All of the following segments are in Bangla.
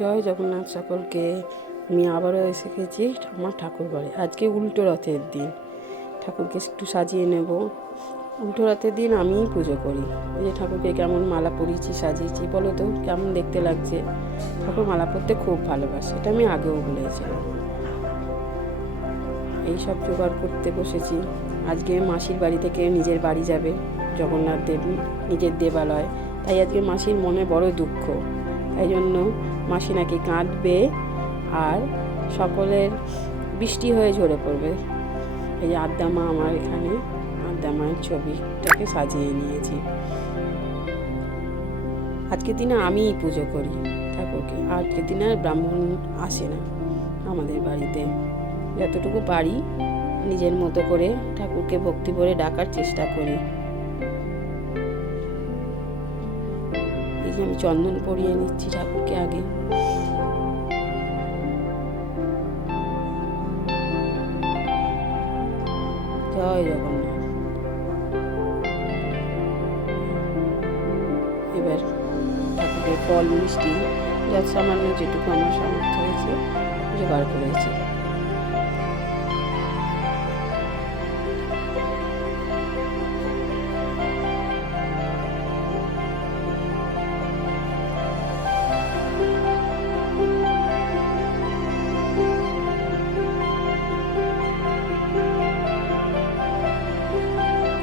জয় জগন্নাথ সকলকে। আমি আবারও এসে গেছি আমার ঠাকুর ঘরে। আজকে উল্টো রথের দিন, ঠাকুরকে একটু সাজিয়ে নেব। উল্টো রথের দিন আমিই পুজো করি। এই যে ঠাকুরকে কেমন মালা পরিয়েছি, সাজিয়েছি, বলো তো কেমন দেখতে লাগছে। ঠাকুর মালা পরতে খুব ভালোবাসে, এটা আমি আগেও বলেছিলাম। এই সব জোগাড় করতে বসেছি। আজকে মাসির বাড়ি থেকে নিজের বাড়ি যাবে জগন্নাথ দেব, নিজের দেবালয়। তাই আজকে মাসির মনে বড় দুঃখ। তাই জন্য মাসি নাকি কাঁদবে আর সকলের বৃষ্টি হয়ে ঝরে পড়বে। এই যে আদ্যা মা আমার এখানে, আদ্যা মায়ের ছবিটাকে সাজিয়ে নিয়েছি। আজকের দিনে আমিই পুজো করি ঠাকুরকে। আজকের দিনে আর ব্রাহ্মণ আসে না আমাদের বাড়িতে। যতটুকু পারি নিজের মতো করে ঠাকুরকে ভক্তি ভরে ডাকার চেষ্টা করি। এই যে আমি চন্দন পরিয়ে নিচ্ছি ঠাকুরকে আগে। জয় জগন্নাথ। এবার ঠাকুরের ফল মিষ্টি যা সামান্য যেটুকু আমার সামর্থ্য হয়েছে জোগাড় করেছি।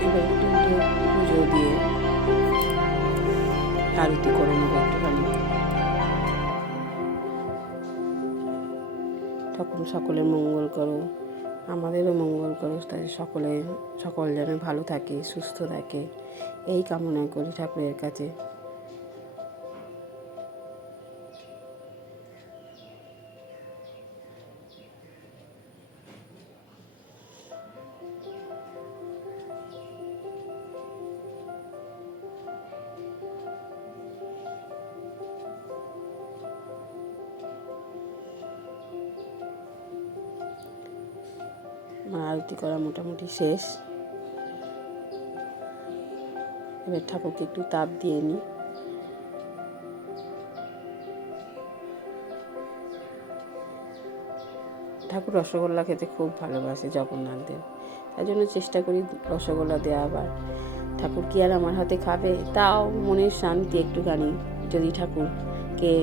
এবার একটু পুজো দিয়ে আরতি করে নেবো একটুখানি। ঠাকুর সকলের মঙ্গল করো, আমাদেরও মঙ্গল করো, তাই সকল যেন ভালো থাকে, সুস্থ থাকে, এই কামনা করি ঠাকুরের কাছে। আমার আরতি করা মোটামুটি শেষ। এবার ঠাকুরকে একটু তাপ দিয়ে নিই। ঠাকুর রসগোল্লা খেতে খুব ভালোবাসে জগন্নাথ দেব, তাই জন্য চেষ্টা করি রসগোল্লা দেওয়াবার। ঠাকুর কি আর আমার হাতে খাবে? তাও মনের শান্তি একটুখানি, যদি ঠাকুরকে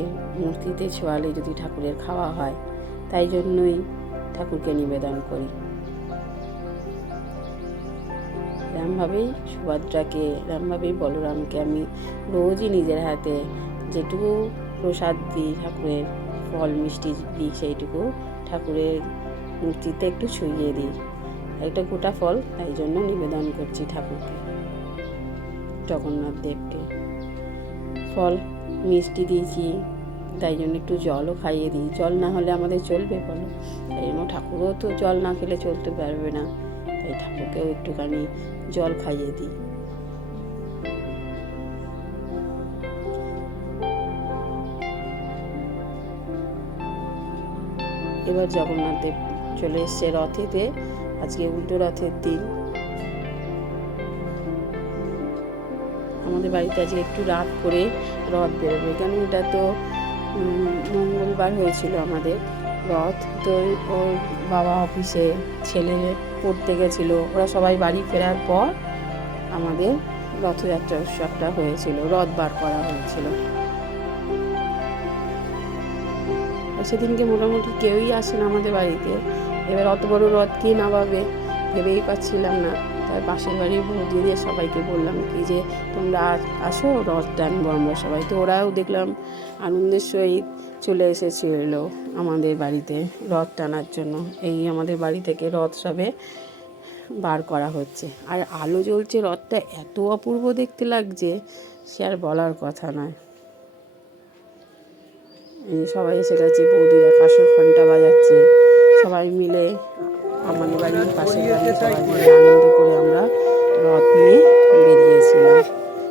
মূর্তিতে ছোঁয়ালে যদি ঠাকুরের খাওয়া হয়, তাই জন্যই ঠাকুরকে নিবেদন করি। এরমভাবেই সুভদ্রাকে, এরমভাবেই বলরামকে আমি রোজই নিজের হাতে যেটুকু প্রসাদ দিই, ঠাকুরের ফল মিষ্টি দিই, সেইটুকু ঠাকুরের মূর্তিতে একটু ছুঁয়ে দিই। একটা গোটা ফল তাই জন্য নিবেদন করছি ঠাকুরকে, জগন্নাথ দেবকে। ফল মিষ্টি দিয়েছি, তাই জন্য একটু জলও খাইয়ে দিই। জল না হলে আমাদের চলবে বলো? তাই জন্য ঠাকুরও তো জল না খেলে চলতে পারবে না, তাই ঠাকুরকেও একটুখানি জল খাইয়ে দিই। এবার জগন্নাথ দেব চলে এসছে রথেতে। আজকে উল্টো রথের দিন। আমাদের বাড়িতে আজকে একটু রাত করে রথ বেরোবে, কেন এটা তো মঙ্গলবার হয়েছিল আমাদের রথ। তো ওর বাবা অফিসে, ছেলে পড়তে গেছিলো, ওরা সবাই বাড়ি ফেরার পর আমাদের রথযাত্রা উৎসবটা হয়েছিল, রথ বার করা হয়েছিল। সেদিনকে মোটামুটি কেউই আসে না আমাদের বাড়িতে। এবার অত বড় রথ কে নামাবে ভেবেই পাচ্ছিলাম না। তাই পাশের বাড়ির বৌদিদের সবাইকে বললাম কি যে তোমরা আসো, রথ টানবো আমরা সবাই। তো ওরাও দেখলাম আনন্দের সহিত চলে এসেছিল আমাদের বাড়িতে রথ টানার জন্য। এই আমাদের বাড়ি থেকে রথ সবে বার করা হচ্ছে, আর আলো জ্বলছে, রথটা এত অপূর্ব দেখতে লাগছে সে আর বলার কথা নয়। সবাই এসে গেছে, বৌদিরা কাঁসর ঘণ্টা বাজাচ্ছে, সবাই মিলে আমাদের বাড়ির পাশের বাড়ি সবাই মিলে আনন্দ করে আমরা রথ নিয়ে বেরিয়েছিলাম।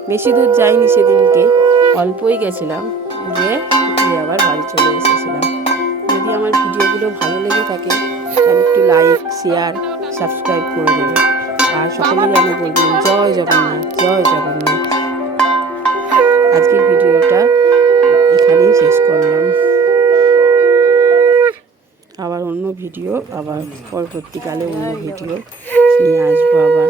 বেশি দূর যাইনি সেদিনকে, অল্পই গেছিলাম, গিয়ে আবার বাড়ি চলে এসেছিলাম। যদি আমার ভিডিওগুলো ভালো লেগে থাকে তাহলে একটু লাইক, শেয়ার, সাবস্ক্রাইব করে দেবে। আর সকলে যেন বলবেন জয় জগন্নাথ, জয় জগন্নাথ। আজকের ভিডিওটা এখানেই শেষ করলাম। আবার অন্য ভিডিও, আবার পরবর্তীকালে অন্য ভিডিও নিয়ে আসবো আবার।